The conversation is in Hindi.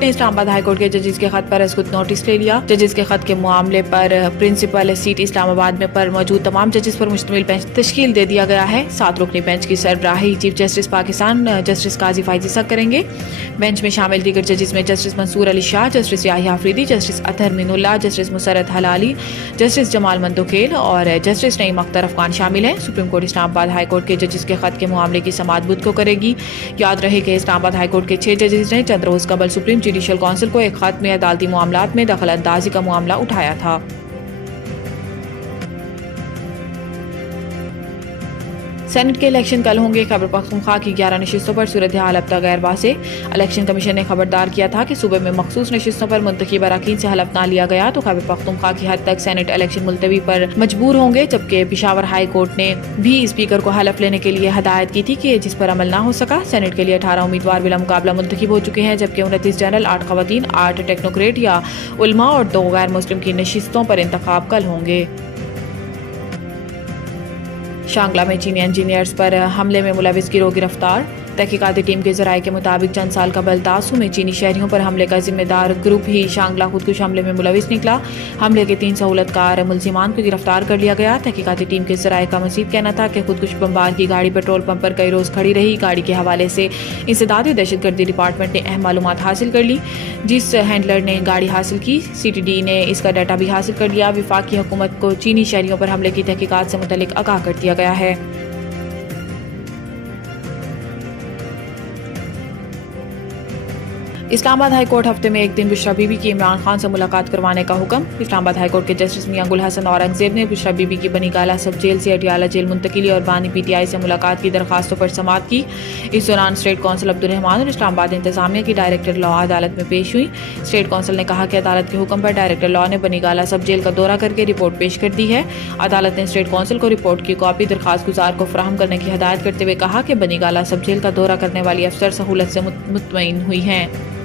कोर्ट ने इस्लामाबाद हाई कोर्ट के जजेस के खत पर खुद नोटिस ले लिया। जजेस के खत के मामले पर प्रिंसिपल सीट इस्लामाबाद में पर मौजूद तमाम जजेस पर मुश्तमिल बेंच तश्कील दे दिया गया है। 7 रुकनी बेंच की सरबराही chief justice Pakistan justice Qazi Faez सक करेंगे। बेंच में शामिल दीगर जजेस में justice Mansoor Ali Shah, justice Yahya Afridi, justice Athar Minallah, justice Musarrat Hilali, justice Jamal Mandokhail और जस्टिस नईम अख्तर अफगान शामिल हैं। Supreme court Islamabad high court के जजेस के खत के मामले की समाअत बुध को करेगी। याद रहे कि इस्लामाबाद हाई कोर्ट के 6 जजेस ने चंद रोज कबल सुप्रीम जुडिशल काउंसिल को एक खत में अदालती मामलात में दखल अंदाजी का मामला उठाया था। सेनेट के इलेक्शन कल होंगे। खैबर पख्तूनख्वा की 11 नशिस्तों पर सूरत हाल अब तक गैर वाज़ेह। इलेक्शन कमीशन ने खबरदार किया था कि सूबे में मखसूस नशिस्तों पर मुंतखब अरकान से हलफ ना लिया गया तो खैबर पख्तूनख्वा की हद तक सेनेट इलेक्शन मुलतवी पर मजबूर होंगे। जबकि पेशावर हाई कोर्ट ने भी स्पीकर को हलफ लेने के लिए हदायत की थी कि जिस पर अमल ना हो सका। सेनेट के लिए 18 उम्मीदवार बिला मुकाबला मुंतखब हो चुके हैं, जबकि 29 जनरल, 8 खवातीन, 8 टेक्नोक्रेट या उलमा और 2 गैर मुस्लिम की नशिस्तों पर इंतखाब कल होंगे। शांगला में चीनी इंजीनियर्स पर हमले में मुलविस गिरोह गिरफ्तार। तहकीकाती टीम के जराये के मुताबिक चंद साल कबल तासू में चीनी शहरियों पर हमले का जिम्मेदार ग्रुप ही शांगला खुदकुश हमले में मुलविस निकला। हमले के 3 सहूलतकार मुलजिमान को गिरफ्तार कर लिया गया। तहकीकाती टीम के जराये का मजीद कहना था कि खुदकुश बमबार की गाड़ी पेट्रोल पंप पर कई रोज खड़ी रही। गाड़ी के हवाले से इंसदादी दहशतगर्दी डिपार्टमेंट ने अहम मालूमात हासिल कर ली। जिस हैंडलर ने गाड़ी हासिल की, CTD ने इसका डाटा भी हासिल कर लिया। विफाकी हुकूमत को चीनी शहरियों पर हमले की तहकीकात से मुतल्लिक आगाह कर दिया गया है। इस्लामाबाद हाई कोर्ट हफ्ते में एक दिन बुशरा बीबी की इमरान खान से मुलाकात करवाने का हुक्म। इस्लामाबाद हाई कोर्ट के जस्टिस मियां गुल हसन औरंगजेब ने बुशरा बीबी की बनी गाला सब जेल से अटियाला जेल मुंतकिली और बानी PTI से मुलाकात की दरखास्तों पर समाअत की। इस दौरान स्टेट कौंसल अब्दुल रहमान और इस्लामाबाद इंतजामिया की डायरेक्टर लॉ अदालत में पेश हुई। स्टेट कौंसल ने कहा कि अदालत के हुक्म पर डायरेक्टर लॉ ने बनी गाला सब जेल का दौरा करके रिपोर्ट पेश कर दी है। अदालत ने स्टेट कौंसल को रिपोर्ट की कॉपी दरखास्त गुजार को फराहम करने की हिदायत करते हुए कहा कि बनी गाला सब जेल का दौरा करने वाली अफसर सहूलत से मुतमईन हुई हैं।